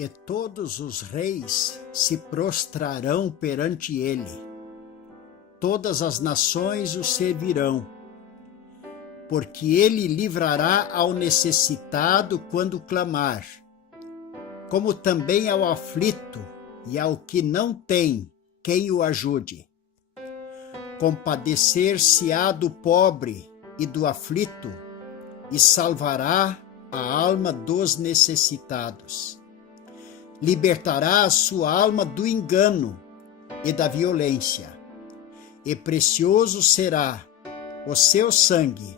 E todos os reis se prostrarão perante ele. Todas as nações o servirão, porque ele livrará ao necessitado quando clamar, como também ao aflito e ao que não tem quem o ajude. Compadecer-se-á do pobre e do aflito e salvará a alma dos necessitados. Libertará a sua alma do engano e da violência, e precioso será o seu sangue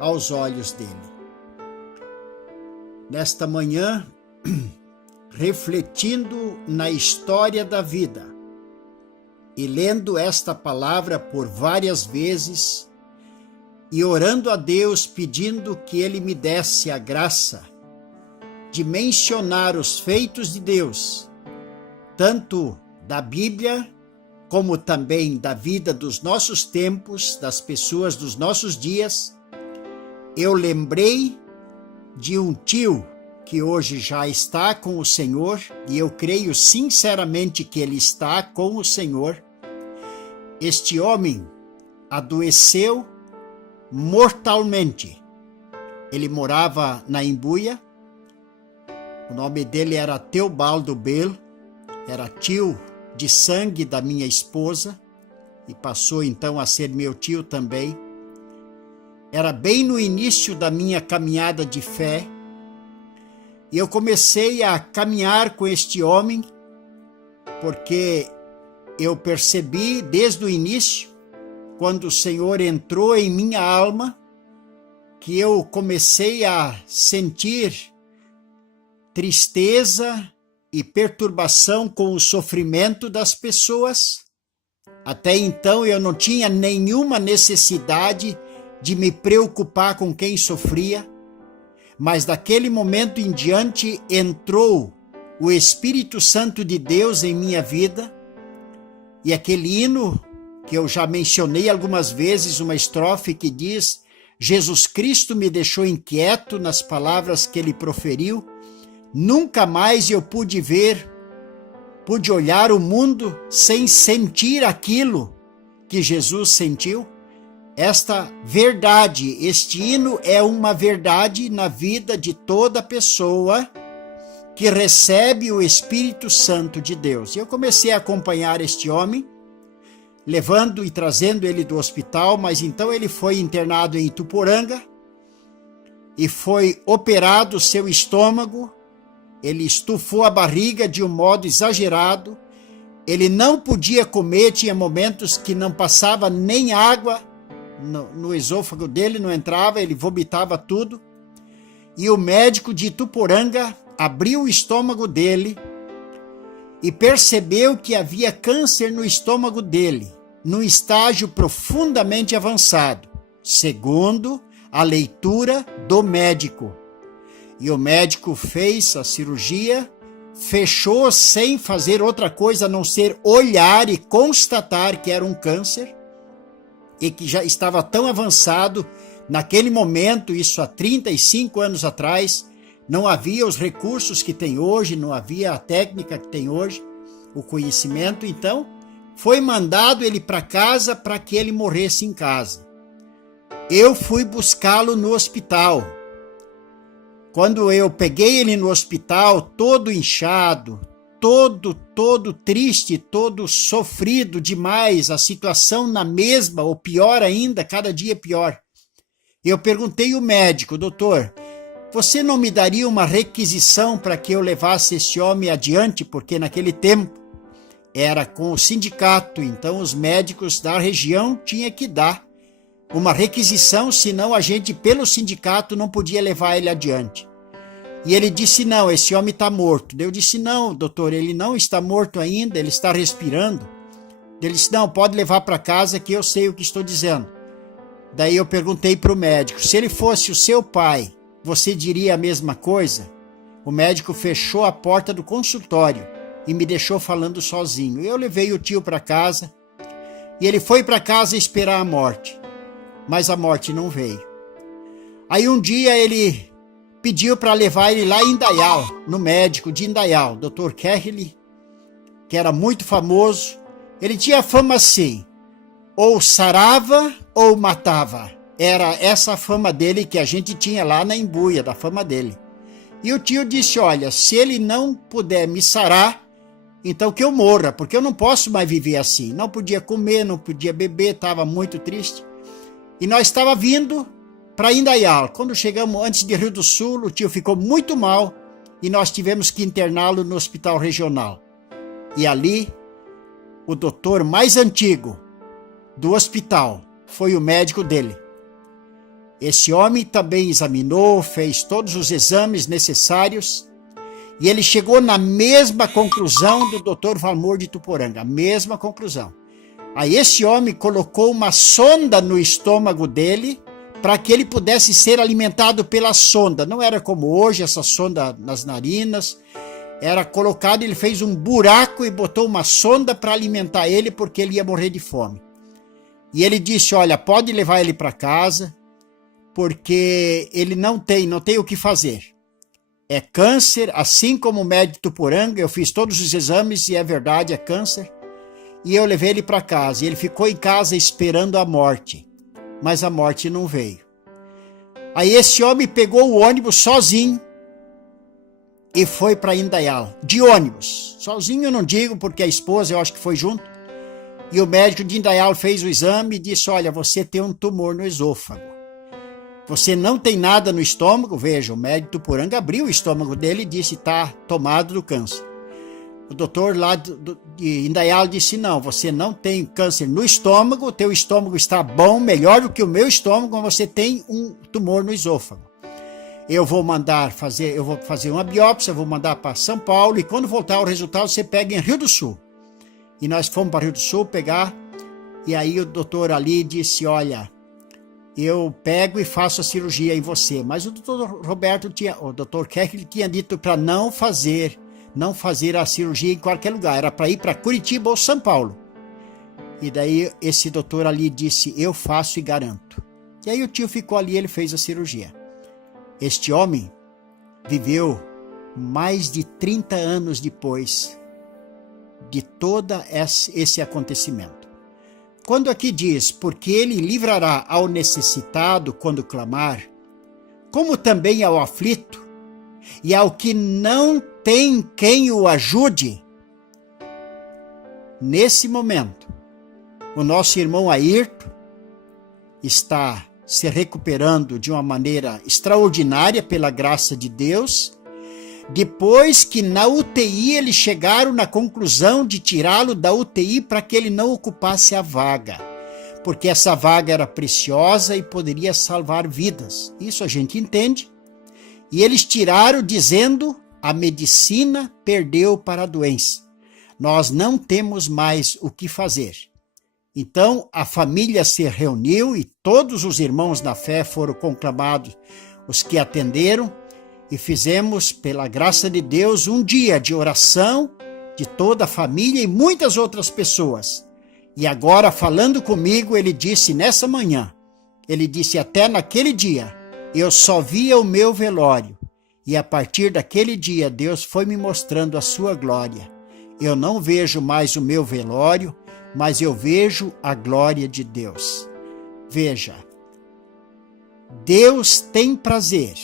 aos olhos dele. Nesta manhã, refletindo na história da vida e lendo esta palavra por várias vezes e orando a Deus pedindo que Ele me desse a graça de mencionar os feitos de Deus, tanto da Bíblia como também da vida dos nossos tempos, das pessoas dos nossos dias, eu lembrei de um tio que hoje já está com o Senhor, e eu creio sinceramente que ele está com o Senhor. Este homem adoeceu mortalmente. Ele morava na Imbuia, o nome dele era Teobaldo Belo, era tio de sangue da minha esposa, e passou então a ser meu tio também. Era bem no início da minha caminhada de fé, e eu comecei a caminhar com este homem, porque eu percebi desde o início, quando o Senhor entrou em minha alma, que eu comecei a sentir tristeza e perturbação com o sofrimento das pessoas. Até então eu não tinha nenhuma necessidade de me preocupar com quem sofria, mas daquele momento em diante entrou o Espírito Santo de Deus em minha vida, e aquele hino que eu já mencionei algumas vezes, uma estrofe que diz: Jesus Cristo me deixou inquieto nas palavras que ele proferiu, nunca mais eu pude olhar o mundo sem sentir aquilo que Jesus sentiu. Esta verdade, este hino é uma verdade na vida de toda pessoa que recebe o Espírito Santo de Deus. E eu comecei a acompanhar este homem, levando e trazendo ele do hospital, mas então ele foi internado em Ituporanga e foi operado seu estômago. Ele estufou a barriga de um modo exagerado, ele não podia comer, tinha momentos que não passava nem água no esôfago dele, não entrava, ele vomitava tudo. E o médico de Ituporanga abriu o estômago dele e percebeu que havia câncer no estômago dele, num estágio profundamente avançado, segundo a leitura do médico. E o médico fez a cirurgia, fechou sem fazer outra coisa a não ser olhar e constatar que era um câncer e que já estava tão avançado. Naquele momento, isso há 35 anos atrás, não havia os recursos que tem hoje, não havia a técnica que tem hoje, o conhecimento. Então, foi mandado ele para casa para que ele morresse em casa. Eu fui buscá-lo no hospital. Quando eu peguei ele no hospital, todo inchado, todo triste, todo sofrido demais, a situação na mesma, ou pior ainda, cada dia pior. Eu perguntei ao médico: doutor, você não me daria uma requisição para que eu levasse esse homem adiante? Porque naquele tempo era com o sindicato, então os médicos da região tinham que dar uma requisição, senão a gente, pelo sindicato, não podia levar ele adiante. E ele disse: não, esse homem está morto. Eu disse: não, doutor, ele não está morto ainda, ele está respirando. Ele disse: não, pode levar para casa que eu sei o que estou dizendo. Daí eu perguntei para o médico: se ele fosse o seu pai, você diria a mesma coisa? O médico fechou a porta do consultório e me deixou falando sozinho. Eu levei o tio para casa e ele foi para casa esperar a morte, mas a morte não veio. Aí um dia ele pediu para levar ele lá em Indaial, no médico de Indaial, Dr. Kerley, que era muito famoso. Ele tinha fama assim, ou sarava ou matava. Era essa a fama dele que a gente tinha lá na Embuia, da fama dele. E o tio disse, olha, se ele não puder me sarar, então que eu morra, porque eu não posso mais viver assim. Não podia comer, não podia beber, estava muito triste. E nós estávamos vindo para Indaial. Quando chegamos antes de Rio do Sul, o tio ficou muito mal e nós tivemos que interná-lo no hospital regional. E ali, o doutor mais antigo do hospital foi o médico dele. Esse homem também examinou, fez todos os exames necessários e ele chegou na mesma conclusão do Dr. Valmor de Ituporanga, a mesma conclusão. Aí esse homem colocou uma sonda no estômago dele para que ele pudesse ser alimentado pela sonda. Não era como hoje, essa sonda nas narinas. Era colocado, ele fez um buraco e botou uma sonda para alimentar ele, porque ele ia morrer de fome. E ele disse, olha, pode levar ele para casa, porque ele não tem o que fazer. É câncer, assim como o médico Tuporanga, eu fiz todos os exames e é verdade, é câncer. E eu levei ele para casa, e ele ficou em casa esperando a morte, mas a morte não veio. Aí esse homem pegou o ônibus sozinho e foi para Indaial, de ônibus. Sozinho eu não digo, porque a esposa eu acho que foi junto. E o médico de Indaial fez o exame e disse, olha, você tem um tumor no esôfago. Você não tem nada no estômago. Veja, o médico Tuporanga abriu o estômago dele e disse, está tomado do câncer. O doutor lá de Indaial disse, não, você não tem câncer no estômago, o teu estômago está bom, melhor do que o meu estômago, mas você tem um tumor no esôfago. Eu vou fazer uma biópsia, vou mandar para São Paulo, e quando voltar o resultado você pega em Rio do Sul. E nós fomos para Rio do Sul pegar, e aí o doutor ali disse, olha, eu pego e faço a cirurgia em você. Mas o doutor Kerley tinha dito para não fazer a cirurgia em qualquer lugar, era para ir para Curitiba ou São Paulo. E daí esse doutor ali disse, eu faço e garanto. E aí o tio ficou ali, ele fez a cirurgia. Este homem viveu mais de 30 anos depois de todo esse acontecimento. Quando aqui diz, porque ele livrará ao necessitado quando clamar, como também ao aflito, e ao que não tem quem o ajude, nesse momento, o nosso irmão Ayrton está se recuperando de uma maneira extraordinária pela graça de Deus, depois que na UTI eles chegaram na conclusão de tirá-lo da UTI para que ele não ocupasse a vaga, porque essa vaga era preciosa e poderia salvar vidas. Isso a gente entende. E eles tiraram dizendo, a medicina perdeu para a doença. Nós não temos mais o que fazer. Então a família se reuniu e todos os irmãos na fé foram conclamados, os que atenderam, e fizemos, pela graça de Deus, um dia de oração de toda a família e muitas outras pessoas. E agora, falando comigo, ele disse nessa manhã, ele disse, até naquele dia, eu só via o meu velório. E a partir daquele dia, Deus foi me mostrando a sua glória. Eu não vejo mais o meu velório, mas eu vejo a glória de Deus. Veja, Deus tem prazer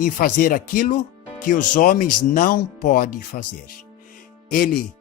em fazer aquilo que os homens não podem fazer. Ele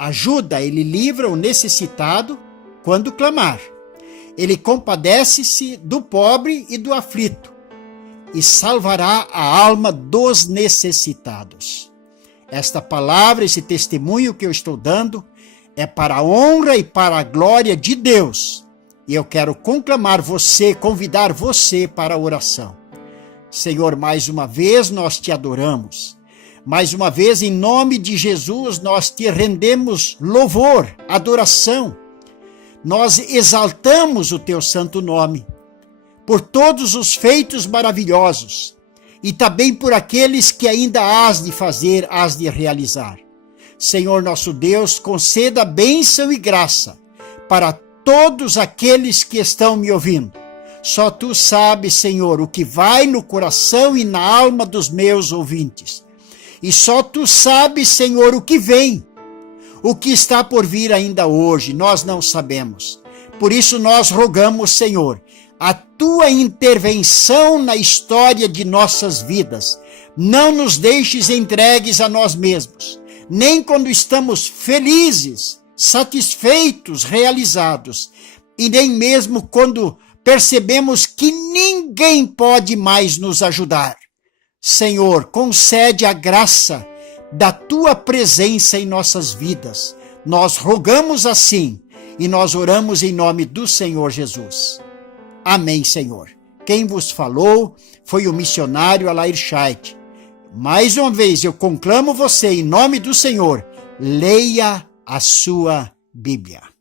ajuda, ele livra o necessitado quando clamar. Ele compadece-se do pobre e do aflito e salvará a alma dos necessitados. Esta palavra, esse testemunho que eu estou dando é para a honra e para a glória de Deus. E eu quero conclamar você, convidar você para a oração. Senhor, mais uma vez nós te adoramos. Mais uma vez, em nome de Jesus, nós te rendemos louvor, adoração. Nós exaltamos o teu santo nome por todos os feitos maravilhosos e também por aqueles que ainda hás de fazer, hás de realizar. Senhor nosso Deus, conceda bênção e graça para todos aqueles que estão me ouvindo. Só tu sabes, Senhor, o que vai no coração e na alma dos meus ouvintes. E só tu sabes, Senhor, o que vem. O que está por vir ainda hoje, nós não sabemos. Por isso nós rogamos, Senhor, a tua intervenção na história de nossas vidas. Não nos deixes entregues a nós mesmos, nem quando estamos felizes, satisfeitos, realizados, e nem mesmo quando percebemos que ninguém pode mais nos ajudar. Senhor, concede a graça da tua presença em nossas vidas. Nós rogamos assim e nós oramos em nome do Senhor Jesus. Amém, Senhor. Quem vos falou foi o missionário Alair Scheidt. Mais uma vez eu conclamo você em nome do Senhor, leia a sua Bíblia.